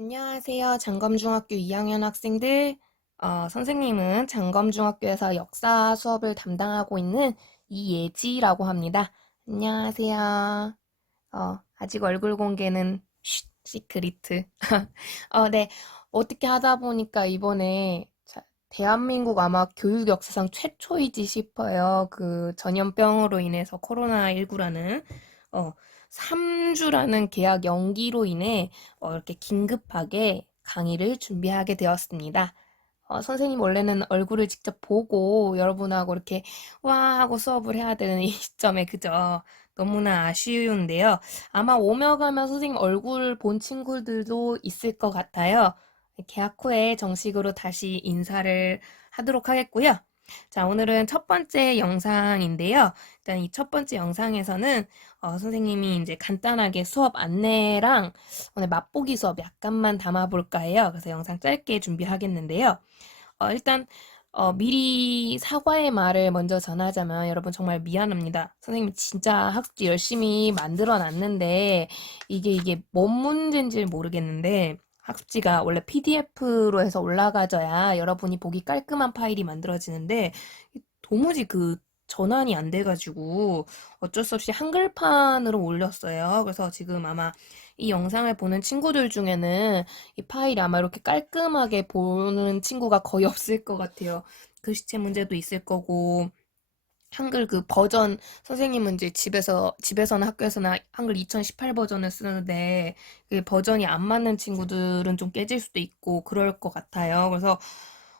안녕하세요. 장검중학교 2학년 학생들. 어, 선생님은 장검중학교에서 역사 수업을 담당하고 있는 이예지라고 합니다. 안녕하세요. 어, 아직 얼굴 공개는 쉿, 시크리트. 어, 네. 어떻게 하다 보니까 이번에 자, 대한민국 아마 교육 역사상 최초이지 싶어요. 그 전염병으로 인해서 코로나19라는 어, 3주라는 계약 연기로 인해 어, 이렇게 긴급하게 강의를 준비하게 되었습니다. 어, 선생님 원래는 얼굴을 직접 보고 여러분하고 이렇게 와 하고 수업을 해야 되는 이 시점에 그죠? 너무나 아쉬운데요. 아마 오며 가며 선생님 얼굴 본 친구들도 있을 것 같아요. 계약 후에 정식으로 다시 인사를 하도록 하겠고요. 자, 오늘은 첫 번째 영상인데요. 일단 이 첫 번째 영상에서는 어, 선생님이 이제 간단하게 수업 안내랑 오늘 맛보기 수업 약간만 담아볼까 해요. 그래서 영상 짧게 준비하겠는데요. 어, 일단 어, 미리 사과의 말을 먼저 전하자면 여러분 정말 미안합니다. 선생님 진짜 학습지 열심히 만들어 놨는데 이게 이게 뭔 문제인지 모르겠는데 학습지가 원래 PDF로 해서 올라가져야 여러분이 보기 깔끔한 파일이 만들어지는데 도무지 그 전환이 안 돼가지고 어쩔 수 없이 한글판으로 올렸어요. 그래서 지금 아마 이 영상을 보는 친구들 중에는 이 파일이 아마 이렇게 깔끔하게 보는 친구가 거의 없을 것 같아요. 글씨체 문제도 있을 거고, 한글 그 버전 선생님은 이제 집에서 집에서나 학교에서나 한글 2018 버전을 쓰는데 그 버전이 안 맞는 친구들은 좀 깨질 수도 있고 그럴 것 같아요. 그래서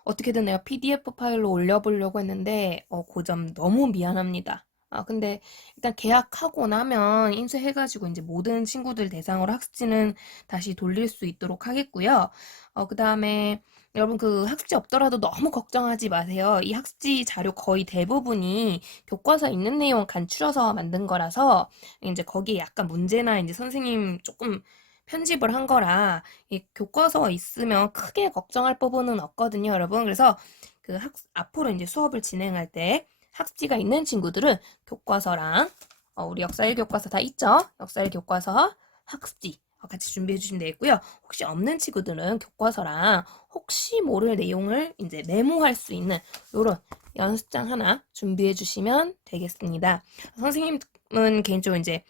어떻게든 내가 PDF 파일로 올려보려고 했는데 어, 그 점 너무 미안합니다. 아, 근데 일단 계약하고 나면 인쇄해가지고 이제 모든 친구들 대상으로 학습지는 다시 돌릴 수 있도록 하겠고요. 어, 그 다음에 여러분 그 학습지 없더라도 너무 걱정하지 마세요. 이 학습지 자료 거의 대부분이 교과서에 있는 내용 간추려서 만든 거라서 이제 거기에 약간 문제나 이제 선생님 조금 편집을 한 거라 이 교과서가 있으면 크게 걱정할 부분은 없거든요, 여러분. 그래서 그 학, 앞으로 이제 수업을 진행할 때 학습지가 있는 친구들은 교과서랑 어, 우리 역사 1 교과서 다 있죠? 역사 1 교과서 학습지 어, 같이 준비해 주시면 되겠고요. 혹시 없는 친구들은 교과서랑 혹시 모를 내용을 이제 메모할 수 있는 이런 연습장 하나 준비해 주시면 되겠습니다. 선생님은 개인적으로 이제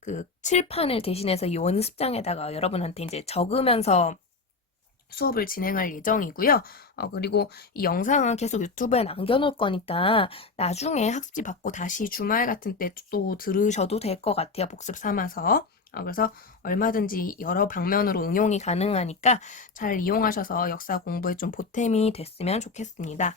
그 칠판을 대신해서 이 연습장에다가 여러분한테 이제 적으면서 수업을 진행할 예정이고요. 어, 그리고 이 영상은 계속 유튜브에 남겨놓을 거니까 나중에 학습지 받고 다시 주말 같은 때 또 들으셔도 될 것 같아요. 복습 삼아서. 어, 그래서 얼마든지 여러 방면으로 응용이 가능하니까 잘 이용하셔서 역사 공부에 좀 보탬이 됐으면 좋겠습니다.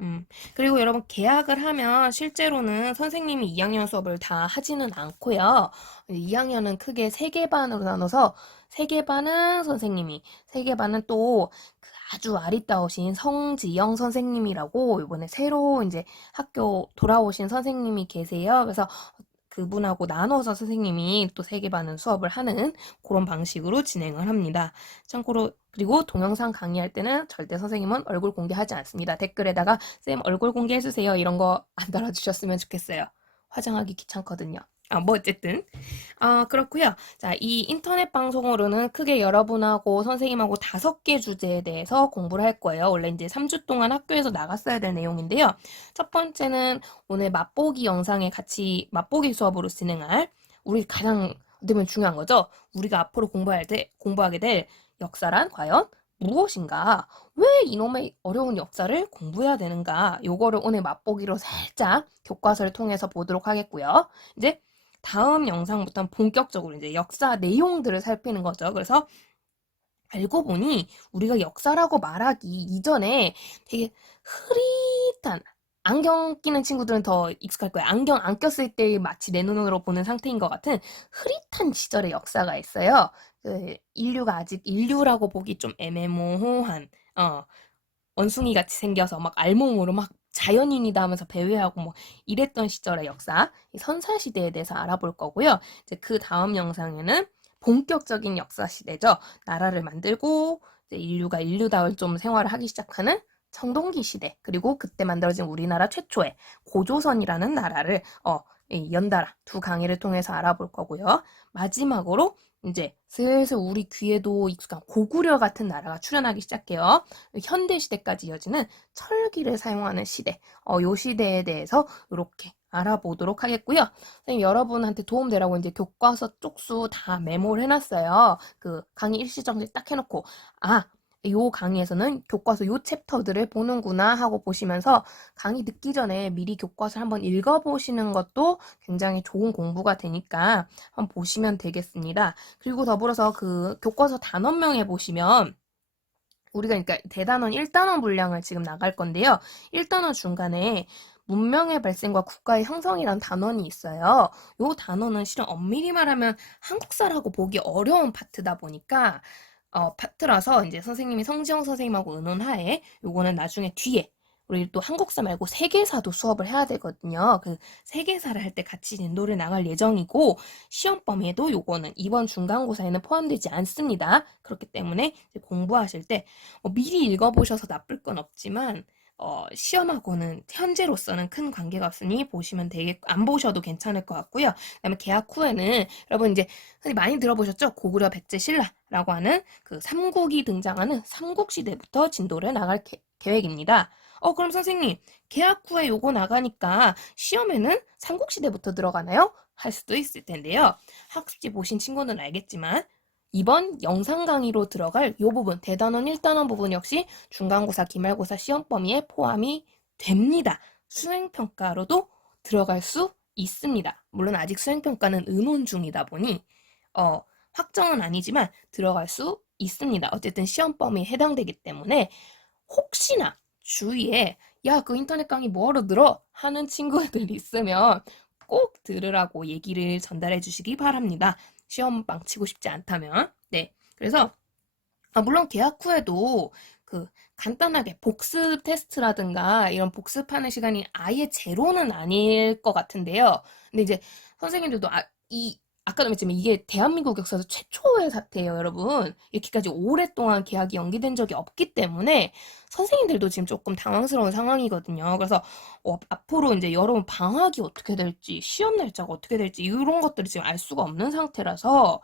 음, 그리고 여러분 계약을 하면 실제로는 선생님이 2학년 수업을 다 하지는 않고요. 2학년은 크게 3개 반으로 나눠서 3개 반은 선생님이, 3개 반은 또 그 아주 아리따우신 성지영 선생님이라고 이번에 새로 이제 학교 돌아오신 선생님이 계세요. 그래서 그분하고 나눠서 선생님이 또 세계 반은 수업을 하는 그런 방식으로 진행을 합니다. 참고로 그리고 동영상 강의할 때는 절대 선생님은 얼굴 공개하지 않습니다. 댓글에다가 쌤 얼굴 공개해주세요 이런 거 안 달아주셨으면 좋겠어요. 화장하기 귀찮거든요. 아, 뭐 어쨌든 어, 그렇고요. 자, 이 인터넷 방송으로는 크게 여러분하고 선생님하고 다섯 개 주제에 대해서 공부를 할 거예요. 원래 이제 3주 동안 학교에서 나갔어야 될 내용인데요. 첫 번째는 오늘 맛보기 영상에 같이 맛보기 수업으로 진행할 우리 가장 되면 중요한 거죠. 우리가 앞으로 공부할 때 공부하게 될 역사란 과연 무엇인가? 왜 이놈의 어려운 역사를 공부해야 되는가? 요거를 오늘 맛보기로 살짝 교과서를 통해서 보도록 하겠고요. 이제 다음 영상부터는 본격적으로 이제 역사 내용들을 살피는 거죠. 그래서 알고 보니 우리가 역사라고 말하기 이전에 되게 흐릿한 안경 끼는 친구들은 더 익숙할 거예요. 안경 안 꼈을 때 마치 내 눈으로 보는 상태인 것 같은 흐릿한 시절의 역사가 있어요. 그 인류가 아직 인류라고 보기 좀 애매모호한 어, 원숭이 같이 생겨서 막 알몸으로 막 자연인이다 하면서 배회하고 뭐 이랬던 시절의 역사, 선사 시대에 대해서 알아볼 거고요. 이제 그 다음 영상에는 본격적인 역사 시대죠. 나라를 만들고 인류가 인류다울 좀 생활을 하기 시작하는 청동기 시대 그리고 그때 만들어진 우리나라 최초의 고조선이라는 나라를 어, 연달아 두 강의를 통해서 알아볼 거고요. 마지막으로 이제 슬슬 우리 귀에도 익숙한 고구려 같은 나라가 출현하기 시작해요. 현대 시대까지 이어지는 철기를 사용하는 시대. 어, 요 시대에 대해서 이렇게 알아보도록 하겠고요. 선생님 여러분한테 도움되라고 이제 교과서 쪽수 다 메모를 해놨어요. 그 강의 일시 정지 딱 해놓고 아, 요 강의에서는 교과서 요 챕터들을 보는구나 하고 보시면서 강의 듣기 전에 미리 교과서를 한번 읽어보시는 것도 굉장히 좋은 공부가 되니까 한번 보시면 되겠습니다. 그리고 더불어서 그 교과서 단원명에 보시면 우리가 그러니까 대단원 1단원 분량을 지금 나갈 건데요. 1단원 중간에 문명의 발생과 국가의 형성이란 단원이 있어요. 요 단원은 실은 엄밀히 말하면 한국사라고 보기 어려운 파트다 보니까 어, 파트라서 이제 선생님이 성지영 선생님하고 의논하에 요거는 나중에 뒤에 우리 또 한국사 말고 세계사도 수업을 해야 되거든요. 그 세계사를 할 때 같이 진도를 나갈 예정이고 시험 범위에도 요거는 이번 중간고사에는 포함되지 않습니다. 그렇기 때문에 공부하실 때 어, 미리 읽어보셔서 나쁠 건 없지만 어, 시험하고는 현재로서는 큰 관계가 없으니 보시면 되겠, 안 보셔도 괜찮을 것 같고요. 그다음에 개학 후에는 여러분 이제 흔히 많이 들어보셨죠? 고구려 백제 신라라고 하는 그 삼국이 등장하는 삼국 시대부터 진도를 나갈 계, 계획입니다. 어, 그럼 선생님, 개학 후에 요거 나가니까 시험에는 삼국 시대부터 들어가나요? 할 수도 있을 텐데요. 학습지 보신 친구는 알겠지만 이번 영상 강의로 들어갈 요 부분, 대단원 1단원 부분 역시 중간고사, 기말고사 시험 범위에 포함이 됩니다. 수행평가로도 들어갈 수 있습니다. 물론 아직 수행평가는 의논 중이다 보니, 어, 확정은 아니지만 들어갈 수 있습니다. 어쨌든 시험 범위에 해당되기 때문에 혹시나 주위에 야, 그 인터넷 강의 뭐하러 들어? 하는 친구들 있으면 꼭 들으라고 얘기를 전달해 주시기 바랍니다. 시험 망치고 싶지 않다면. 네. 그래서, 아, 물론 개학 후에도 그 간단하게 복습 테스트라든가 이런 복습하는 시간이 아예 제로는 아닐 것 같은데요. 근데 이제 선생님들도 아, 이, 아까도 말했지만 이게 대한민국 역사에서 최초의 사태예요, 여러분. 이렇게까지 오랫동안 개학이 연기된 적이 없기 때문에 선생님들도 지금 조금 당황스러운 상황이거든요. 그래서 어, 앞으로 이제 여러분 방학이 어떻게 될지, 시험 날짜가 어떻게 될지 이런 것들을 지금 알 수가 없는 상태라서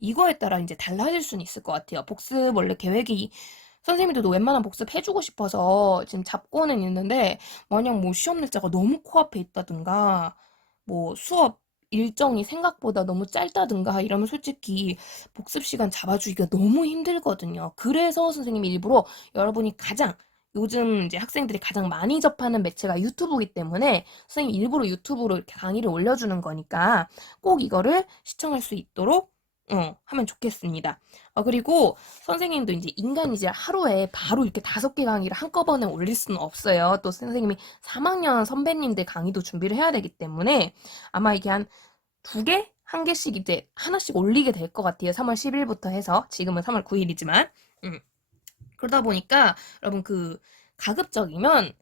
이거에 따라 이제 달라질 수는 있을 것 같아요. 복습 원래 계획이 선생님들도 웬만한 복습 해주고 싶어서 지금 잡고는 있는데 만약 뭐 시험 날짜가 너무 코앞에 있다든가 뭐 수업 일정이 생각보다 너무 짧다든가 이러면 솔직히 복습 시간 잡아주기가 너무 힘들거든요. 그래서 선생님이 일부러 여러분이 가장 요즘 이제 학생들이 가장 많이 접하는 매체가 유튜브이기 때문에 선생님이 일부러 유튜브로 이렇게 강의를 올려주는 거니까 꼭 이거를 시청할 수 있도록 어, 하면 좋겠습니다. 어, 그리고 선생님도 이제 인간 이제 하루에 바로 이렇게 다섯 개 강의를 한꺼번에 올릴 수는 없어요. 또 선생님이 3학년 선배님들 강의도 준비를 해야 되기 때문에 아마 이게 한 두 개? 한 개씩 이제 하나씩 올리게 될 것 같아요. 3월 10일부터 해서 지금은 3월 9일이지만 음. 그러다 보니까 여러분 그 가급적이면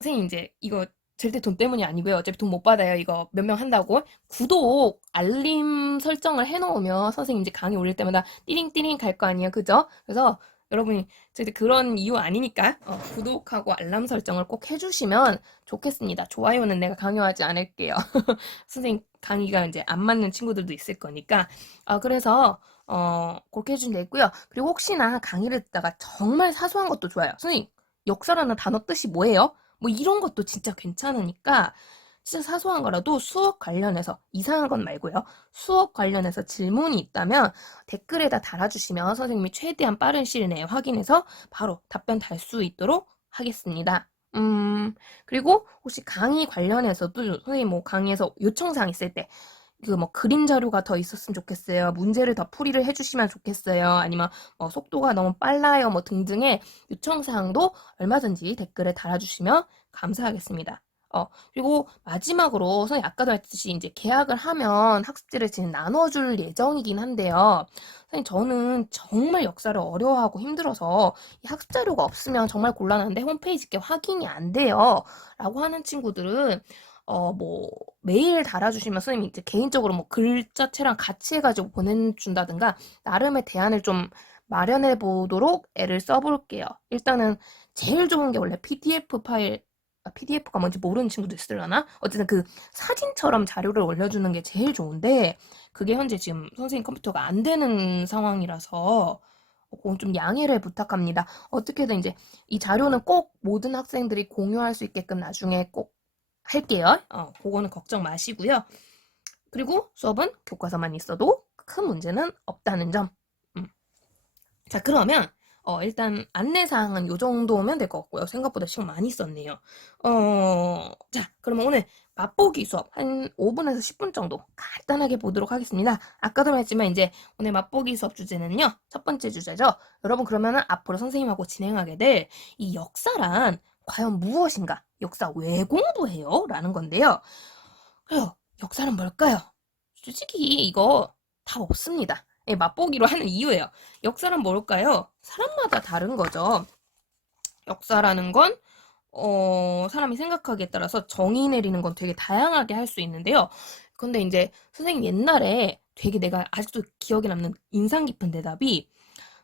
선생님 이제 이거 절대 돈 때문이 아니고요. 어차피 돈 못 받아요. 이거 몇 명 한다고. 구독, 알림 설정을 해놓으면 선생님 이제 강의 올릴 때마다 띠링띠링 갈 거 아니에요. 그죠? 그래서 여러분이 절대 그런 이유 아니니까 어, 구독하고 알람 설정을 꼭 해주시면 좋겠습니다. 좋아요는 내가 강요하지 않을게요. 선생님 강의가 이제 안 맞는 친구들도 있을 거니까. 아, 그래서 어, 그렇게 해주시면 되고요. 그리고 혹시나 강의를 듣다가 정말 사소한 것도 좋아요. 선생님, 역사라는 단어 뜻이 뭐예요? 뭐 이런 것도 진짜 괜찮으니까 진짜 사소한 거라도 수업 관련해서 이상한 건 말고요. 수업 관련해서 질문이 있다면 댓글에다 달아주시면 선생님이 최대한 빠른 시일 내에 확인해서 바로 답변 달 수 있도록 하겠습니다. 음, 그리고 혹시 강의 관련해서도 선생님 뭐 강의에서 요청사항 있을 때 그 뭐 그림 자료가 더 있었으면 좋겠어요. 문제를 더 풀이를 해주시면 좋겠어요. 아니면 뭐 속도가 너무 빨라요. 뭐 등등의 요청 사항도 얼마든지 댓글에 달아주시면 감사하겠습니다. 어, 그리고 마지막으로 선생님 아까도 했듯이 이제 계약을 하면 학습지를 지금 나눠줄 예정이긴 한데요. 선생님 저는 정말 역사를 어려워하고 힘들어서 이 학습 자료가 없으면 정말 곤란한데 홈페이지께 확인이 안 돼요. 라고 하는 친구들은 어, 뭐, 메일 달아주시면 선생님이 이제 개인적으로 뭐 글자체랑 같이 해가지고 보내준다든가, 나름의 대안을 좀 마련해 보도록 애를 써볼게요. 일단은 제일 좋은 게 원래 PDF 파일 PDF가 뭔지 모르는 친구도 있으려나? 어쨌든 그 사진처럼 자료를 올려주는 게 제일 좋은데 그게 현재 지금 선생님 컴퓨터가 안 되는 상황이라서 그건 좀 양해를 부탁합니다. 어떻게든 이제 이 자료는 꼭 모든 학생들이 공유할 수 있게끔 나중에 꼭 할게요. 어, 그거는 걱정 마시고요. 그리고 수업은 교과서만 있어도 큰 문제는 없다는 점. 음. 자, 그러면 어, 일단 안내사항은 요 정도면 될 것 같고요. 생각보다 시간 많이 썼네요. 어, 자, 그러면 오늘 맛보기 수업 한 5분에서 10분 정도 간단하게 보도록 하겠습니다. 아까도 말했지만 이제 오늘 맛보기 수업 주제는요. 첫 번째 주제죠. 여러분 그러면은 앞으로 선생님하고 진행하게 될 이 역사란 과연 무엇인가? 역사 왜 공부해요? 라는 건데요. 그래요. 역사는 뭘까요? 솔직히 이거 답 없습니다. 예, 맛보기로 하는 이유예요. 역사란 뭘까요? 사람마다 다른 거죠. 역사라는 건, 어, 사람이 생각하기에 따라서 정의 내리는 건 되게 다양하게 할 수 있는데요. 근데 이제 선생님 옛날에 되게 내가 아직도 기억에 남는 인상 깊은 대답이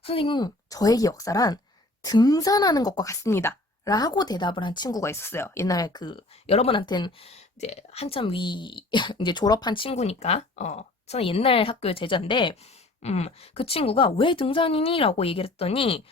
선생님, 저에게 역사란 등산하는 것과 같습니다. 라고 대답을 한 친구가 있었어요. 옛날에 그, 여러분한테는 이제 한참 위, 이제 졸업한 친구니까, 어, 저는 옛날 학교 제자인데, 음, 그 친구가 왜 등산이니? 라고 얘기를 했더니,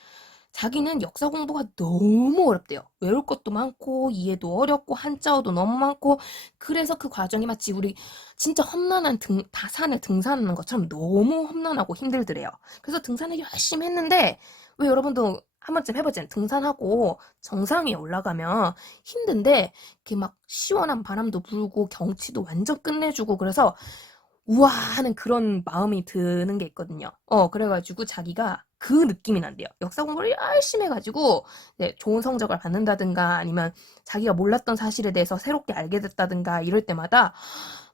자기는 역사 공부가 너무 어렵대요. 외울 것도 많고, 이해도 어렵고, 한자어도 너무 많고, 그래서 그 과정이 마치 우리 진짜 험난한 등, 다 산을 등산하는 것처럼 너무 험난하고 힘들더래요. 그래서 등산을 열심히 했는데, 왜 여러분도 한 번쯤 해보잖아요. 등산하고 정상에 올라가면 힘든데, 이렇게 막 시원한 바람도 불고, 경치도 완전 끝내주고, 그래서, 우와 하는 그런 마음이 드는 게 있거든요. 어, 그래가지고 자기가 그 느낌이 난대요. 역사 공부를 열심히 해가지고 좋은 성적을 받는다든가 아니면 자기가 몰랐던 사실에 대해서 새롭게 알게 됐다든가 이럴 때마다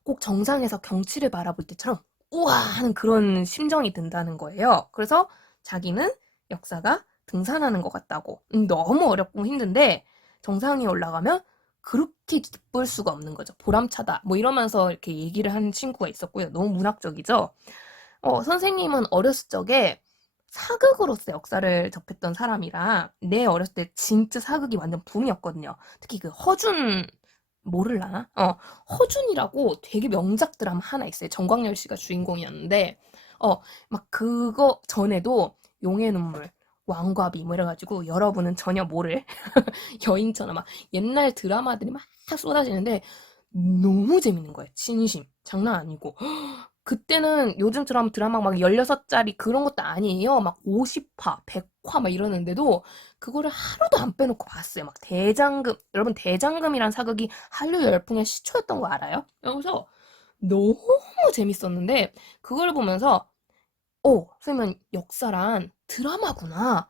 꼭 정상에서 경치를 바라볼 때처럼 우와 하는 그런 심정이 든다는 거예요. 그래서 자기는 역사가 등산하는 것 같다고. 음, 너무 어렵고 힘든데 정상에 올라가면 그렇게 기쁠 수가 없는 거죠. 보람차다. 뭐 이러면서 이렇게 얘기를 하는 친구가 있었고요. 너무 문학적이죠. 어, 선생님은 어렸을 적에 사극으로서 역사를 접했던 사람이라 내 어렸을 때 진짜 사극이 완전 붐이었거든요. 특히 그 허준 모를라나? 어, 허준이라고 되게 명작 드라마 하나 있어요. 정광열 씨가 주인공이었는데 어, 막 그거 전에도 용의 눈물 왕과비 뭐 이래가지고 여러분은 전혀 모를 여인처럼 막 옛날 드라마들이 막 쏟아지는데 너무 재밌는 거예요. 진심. 장난 아니고. 그때는 요즘처럼 드라마 막 16짜리 그런 것도 아니에요. 막 50화, 100화 막 이러는데도 그거를 하루도 안 빼놓고 봤어요. 막 대장금. 여러분 대장금이란 사극이 한류 열풍의 시초였던 거 알아요? 그래서 너무 재밌었는데 그걸 보면서 어, 선생님은 역사란 드라마구나.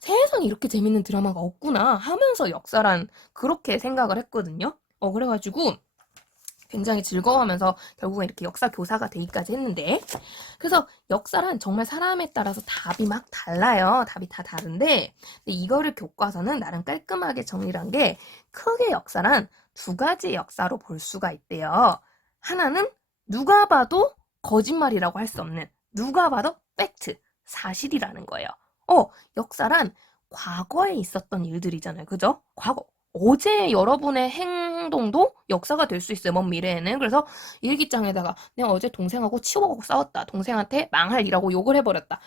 세상에 이렇게 재밌는 드라마가 없구나 하면서 역사란 그렇게 생각을 했거든요. 어, 그래가지고 굉장히 즐거워하면서 결국은 이렇게 역사 교사가 되기까지 했는데 그래서 역사란 정말 사람에 따라서 답이 막 달라요. 답이 다 다른데 이거를 교과서는 나름 깔끔하게 정리를 한 게 크게 역사란 두 가지 역사로 볼 수가 있대요. 하나는 누가 봐도 거짓말이라고 할 수 없는 누가 봐도 팩트, 사실이라는 거예요. 어, 역사란 과거에 있었던 일들이잖아요. 그죠? 과거. 어제 여러분의 행동도 역사가 될 수 있어요. 먼 미래에는. 그래서 일기장에다가 내가 어제 동생하고 치고하고 싸웠다. 동생한테 망할 이라고 욕을 해버렸다.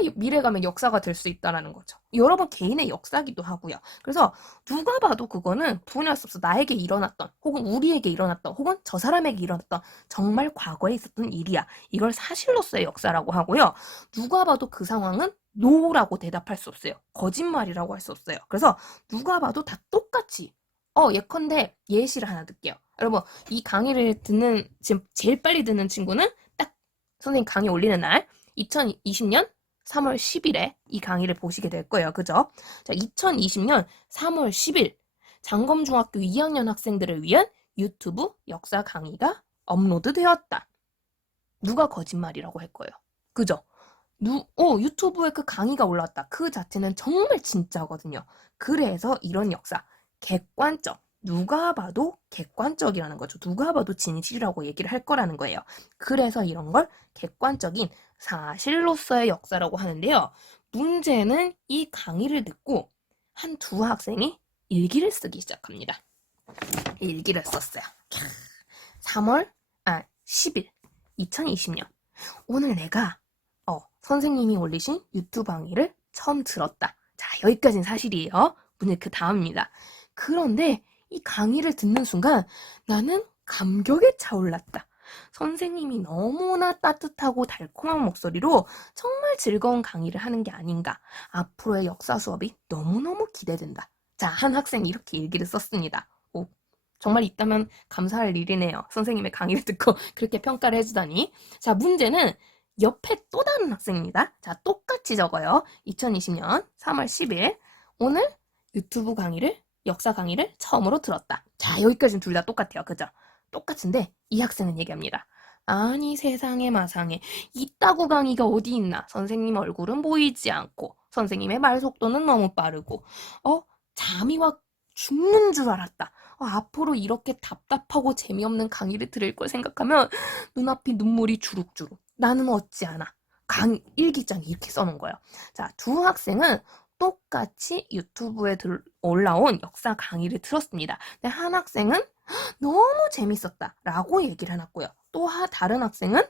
이게 미래 가면 역사가 될 수 있다라는 거죠. 여러분 개인의 역사기도 하고요. 그래서 누가 봐도 그거는 부인할 수 없어. 나에게 일어났던, 혹은 우리에게 일어났던, 혹은 저 사람에게 일어났던 정말 과거에 있었던 일이야. 이걸 사실로서의 역사라고 하고요. 누가 봐도 그 상황은 노라고 대답할 수 없어요. 거짓말이라고 할 수 없어요. 그래서 누가 봐도 다 똑같이 어 예컨대 예시를 하나 듣게요. 여러분 이 강의를 듣는 지금 제일 빨리 듣는 친구는 딱 선생님 강의 올리는 날 2020년 3월 10일에 이 강의를 보시게 될 거예요. 그죠? 자, 2020년 3월 10일 장검중학교 2학년 학생들을 위한 유튜브 역사 강의가 업로드 되었다. 누가 거짓말이라고 할 거예요. 그죠? 누, 어, 유튜브에 그 강의가 올라왔다. 그 자체는 정말 진짜거든요. 그래서 이런 역사, 객관적, 누가 봐도 객관적이라는 거죠. 누가 봐도 진실이라고 얘기를 할 거라는 거예요. 그래서 이런 걸 객관적인 사실로서의 역사라고 하는데요. 문제는 이 강의를 듣고 한 두 학생이 일기를 쓰기 시작합니다. 일기를 썼어요. 3월, 아, 10일, 2020년. 오늘 내가, 어, 선생님이 올리신 유튜브 강의를 처음 들었다. 자, 여기까지는 사실이에요. 문제 그 다음입니다. 그런데 이 강의를 듣는 순간 나는 감격에 차올랐다. 선생님이 너무나 따뜻하고 달콤한 목소리로 정말 즐거운 강의를 하는 게 아닌가. 앞으로의 역사 수업이 너무너무 기대된다. 자, 한 학생이 이렇게 일기를 썼습니다. 오, 정말 있다면 감사할 일이네요. 선생님의 강의를 듣고 그렇게 평가를 해주다니. 자, 문제는 옆에 또 다른 학생입니다. 자, 똑같이 적어요. 2020년 3월 10일. 오늘 유튜브 강의를, 역사 강의를 처음으로 들었다. 자, 여기까지는 둘 다 똑같아요. 그죠? 똑같은데 이 학생은 얘기합니다. 아니 세상에 마상에 이따구 강의가 어디 있나 선생님 얼굴은 보이지 않고 선생님의 말 속도는 너무 빠르고 어 잠이 와 죽는 줄 알았다. 어, 앞으로 이렇게 답답하고 재미없는 강의를 들을 걸 생각하면 눈앞이 눈물이 주룩주룩. 나는 어찌 하나. 강 일기장에 이렇게 써놓은 거예요. 자, 두 학생은 똑같이 유튜브에 들, 올라온 역사 강의를 들었습니다. 근데 한 학생은 너무 재밌었다 라고 얘기를 해놨고요. 또 하- 다른 학생은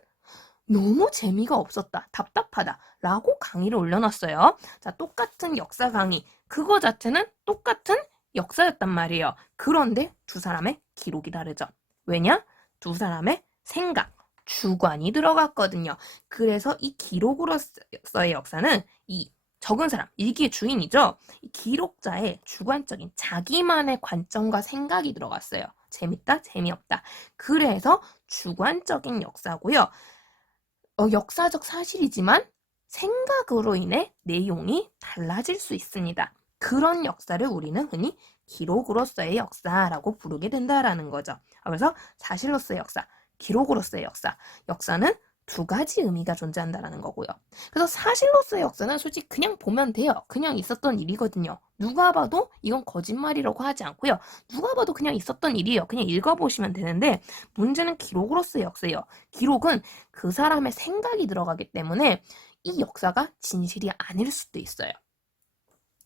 너무 재미가 없었다, 답답하다 라고 강의를 올려놨어요. 자, 똑같은 역사 강의. 그거 자체는 똑같은 역사였단 말이에요. 그런데 두 사람의 기록이 다르죠. 왜냐? 두 사람의 생각, 주관이 들어갔거든요. 그래서 이 기록으로서의 역사는 이 적은 사람, 일기의 주인이죠. 이 기록자의 주관적인 자기만의 관점과 생각이 들어갔어요. 재밌다, 재미없다. 그래서 주관적인 역사고요. 어, 역사적 사실이지만 생각으로 인해 내용이 달라질 수 있습니다. 그런 역사를 우리는 흔히 기록으로서의 역사라고 부르게 된다라는 거죠. 그래서 사실로서의 역사, 기록으로서의 역사. 역사는 두 가지 의미가 존재한다라는 거고요. 그래서 사실로서의 역사는 솔직히 그냥 보면 돼요. 그냥 있었던 일이거든요. 누가 봐도 이건 거짓말이라고 하지 않고요. 누가 봐도 그냥 있었던 일이에요. 그냥 읽어보시면 되는데 문제는 기록으로서의 역사예요. 기록은 그 사람의 생각이 들어가기 때문에 이 역사가 진실이 아닐 수도 있어요.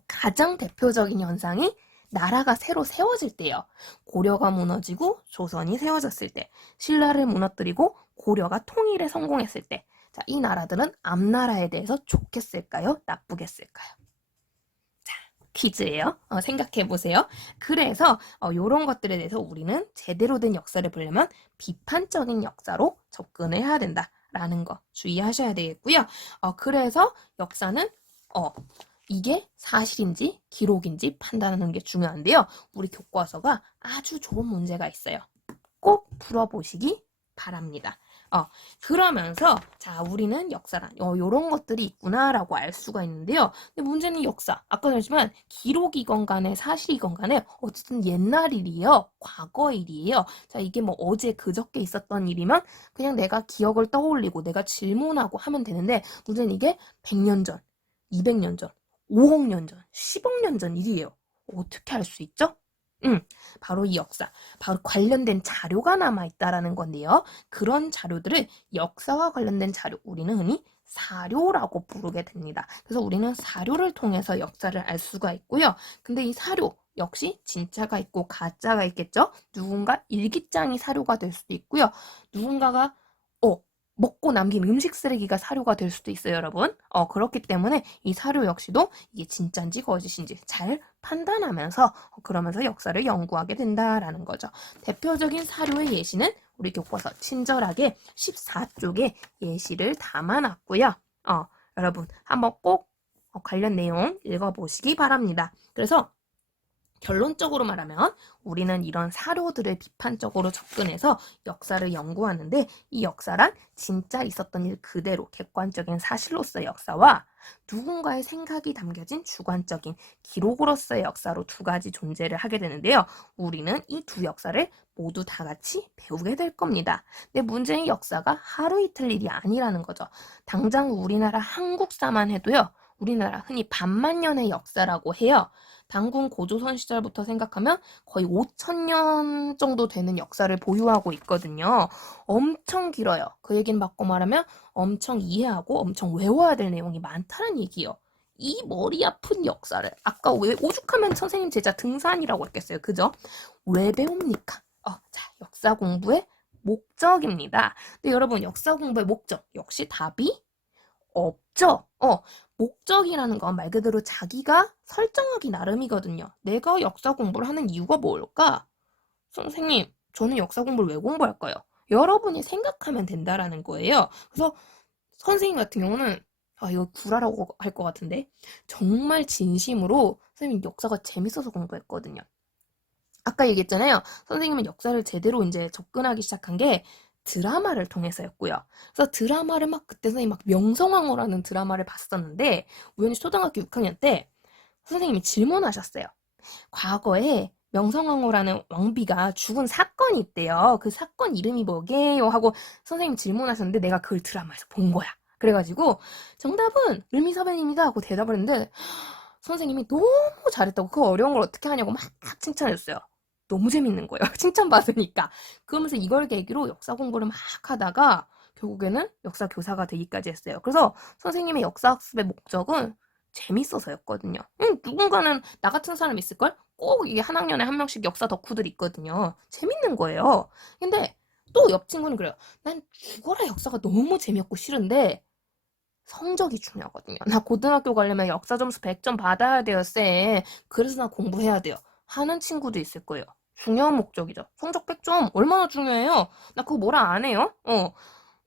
가장 대표적인 현상이 나라가 새로 세워질 때요. 고려가 무너지고 조선이 세워졌을 때, 신라를 무너뜨리고 고려가 통일에 성공했을 때, 자, 이 나라들은 앞나라에 대해서 좋겠을까요? 나쁘겠을까요? 자, 퀴즈예요. 어, 생각해 보세요. 그래서 어, 이런 것들에 대해서 우리는 제대로 된 역사를 보려면 비판적인 역사로 접근을 해야 된다라는 거 주의하셔야 되겠고요. 어, 그래서 역사는 어, 이게 사실인지 기록인지 판단하는 게 중요한데요. 우리 교과서가 아주 좋은 문제가 있어요. 꼭 풀어보시기 바랍니다. 어, 그러면서 자 우리는 역사란 어, 이런 것들이 있구나라고 알 수가 있는데요. 근데 문제는 역사. 아까 전했지만 기록이건 간에 사실이건 간에 어쨌든 옛날 일이에요. 과거 일이에요. 자 이게 뭐 어제 그저께 있었던 일이면 그냥 내가 기억을 떠올리고 내가 질문하고 하면 되는데 문제는 이게 100년 전, 200년 전, 5억 년 전, 10억 년 전 일이에요. 어떻게 할 수 있죠? 음, 바로 이 역사, 바로 관련된 자료가 남아 있다라는 건데요. 그런 자료들을 역사와 관련된 자료, 우리는 흔히 사료라고 부르게 됩니다. 그래서 우리는 사료를 통해서 역사를 알 수가 있고요. 근데 이 사료 역시 진짜가 있고 가짜가 있겠죠. 누군가 일기장이 사료가 될 수도 있고요. 누군가가 어 먹고 남긴 음식 쓰레기가 사료가 될 수도 있어요, 여러분. 어, 그렇기 때문에 이 사료 역시도 이게 진짜인지 거짓인지 잘 판단하면서 어, 그러면서 역사를 연구하게 된다라는 거죠. 대표적인 사료의 예시는 우리 교과서 친절하게 14쪽에 예시를 담아놨고요. 어, 여러분 한번 꼭 어, 관련 내용 읽어보시기 바랍니다. 그래서 결론적으로 말하면 우리는 이런 사료들을 비판적으로 접근해서 역사를 연구하는데 이 역사란 진짜 있었던 일 그대로 객관적인 사실로서의 역사와 누군가의 생각이 담겨진 주관적인 기록으로서의 역사로 두 가지 존재를 하게 되는데요. 우리는 이 두 역사를 모두 다 같이 배우게 될 겁니다. 근데 문제는 역사가 하루 이틀 일이 아니라는 거죠. 당장 우리나라 한국사만 해도요. 우리나라 흔히 반만 년의 역사라고 해요. 당군 고조선 시절부터 생각하면 거의 5천 년 정도 되는 역사를 보유하고 있거든요. 엄청 길어요. 그 얘기는 바꿔 말하면 엄청 이해하고 엄청 외워야 될 내용이 많다는 얘기예요. 이 머리 아픈 역사를 아까 왜 오죽하면 선생님 제자 등산이라고 했겠어요. 그죠? 왜 배웁니까? 어, 자, 역사 공부의 목적입니다. 근데 여러분, 역사 공부의 목적 역시 답이 없죠. 어, 목적이라는 건 말 그대로 자기가 설정하기 나름이거든요. 내가 역사 공부를 하는 이유가 뭘까? 선생님, 저는 역사 공부를 왜 공부할까요? 여러분이 생각하면 된다라는 거예요. 그래서 선생님 같은 경우는 아, 이거 구라라고 할 것 같은데 정말 진심으로 선생님 역사가 재밌어서 공부했거든요. 아까 얘기했잖아요. 선생님은 역사를 제대로 이제 접근하기 시작한 게 드라마를 통해서였고요. 그래서 드라마를 막 그때 선생님 막 명성황후라는 드라마를 봤었는데 우연히 초등학교 6학년 때 선생님이 질문하셨어요. 과거에 명성황후라는 왕비가 죽은 사건이 있대요. 그 사건 이름이 뭐게요? 하고 선생님 질문하셨는데 내가 그걸 드라마에서 본 거야. 그래가지고 정답은 을미사변입니다 하고 대답을 했는데 선생님이 너무 잘했다고 그 어려운 걸 어떻게 하냐고 막 칭찬해줬어요. 너무 재밌는 거예요. 칭찬받으니까. 그러면서 이걸 계기로 역사 공부를 막 하다가 결국에는 역사 교사가 되기까지 했어요. 그래서 선생님의 역사 학습의 목적은 재밌어서였거든요. 음, 누군가는 나 같은 사람 있을걸? 꼭 이게 한 학년에 한 명씩 역사 덕후들 있거든요. 재밌는 거예요. 근데 또 옆 친구는 그래요. 난 죽어라 역사가 너무 재미없고 싫은데 성적이 중요하거든요. 나 고등학교 가려면 역사 점수 100점 받아야 돼요, 쌤. 그래서 나 공부해야 돼요. 하는 친구도 있을 거예요. 중요한 목적이죠. 성적 100점 얼마나 중요해요? 나 그거 뭐라 안 해요? 어.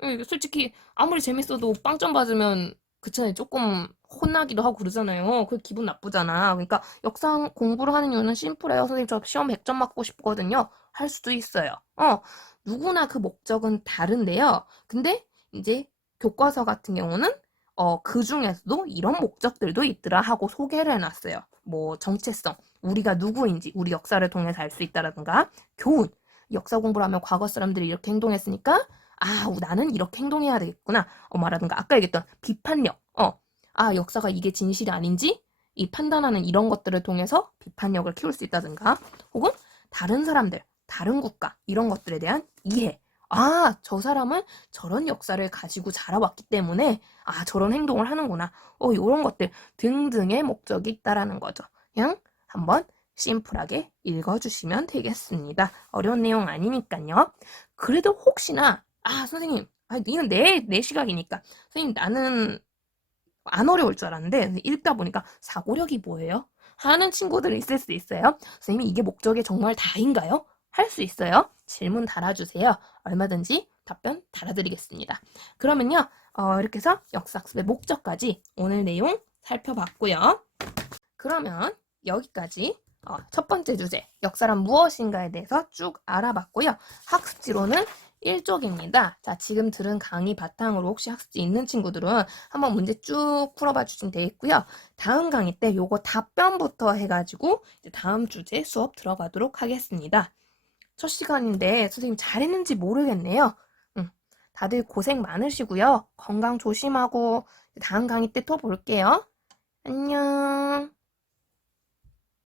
음, 솔직히 아무리 재밌어도 빵점 받으면 그쵸 조금 혼나기도 하고 그러잖아요. 그 기분 나쁘잖아. 그러니까 역사 공부를 하는 이유는 심플해요. 선생님 저 시험 100점 맞고 싶거든요. 할 수도 있어요. 어. 누구나 그 목적은 다른데요. 근데 이제 교과서 같은 경우는 어, 그 중에서도 이런 목적들도 있더라 하고 소개를 해놨어요. 뭐 정체성, 우리가 누구인지, 우리 역사를 통해서 알 수 있다라든가 교훈, 역사 공부를 하면 과거 사람들이 이렇게 행동했으니까 아, 나는 이렇게 행동해야 되겠구나. 어, 말하든가 아까 얘기했던 비판력, 어, 아, 역사가 이게 진실이 아닌지 이 판단하는 이런 것들을 통해서 비판력을 키울 수 있다든가 혹은 다른 사람들, 다른 국가 이런 것들에 대한 이해, 아, 저 사람은 저런 역사를 가지고 자라왔기 때문에, 아, 저런 행동을 하는구나. 어, 요런 것들 등등의 목적이 있다라는 거죠. 그냥 한번 심플하게 읽어주시면 되겠습니다. 어려운 내용 아니니까요. 그래도 혹시나, 아, 선생님, 아, 이건 내, 내 시각이니까. 선생님, 나는 안 어려울 줄 알았는데, 읽다 보니까 사고력이 뭐예요? 하는 친구들이 있을 수 있어요. 선생님, 이게 목적이 정말 다인가요? 할 수 있어요. 질문 달아주세요. 얼마든지 답변 달아드리겠습니다. 그러면요, 어, 이렇게 해서 역사학습의 목적까지 오늘 내용 살펴봤고요. 그러면 여기까지 어, 첫 번째 주제, 역사란 무엇인가에 대해서 쭉 알아봤고요. 학습지로는 1쪽입니다. 자, 지금 들은 강의 바탕으로 혹시 학습지 있는 친구들은 한번 문제 쭉 풀어봐 주시면 되겠고요. 다음 강의 때 요거 답변부터 해가지고 다음 주제 수업 들어가도록 하겠습니다. 첫 시간인데 선생님 잘했는지 모르겠네요. 응, 다들 고생 많으시고요. 건강 조심하고 다음 강의 때 또 볼게요. 안녕.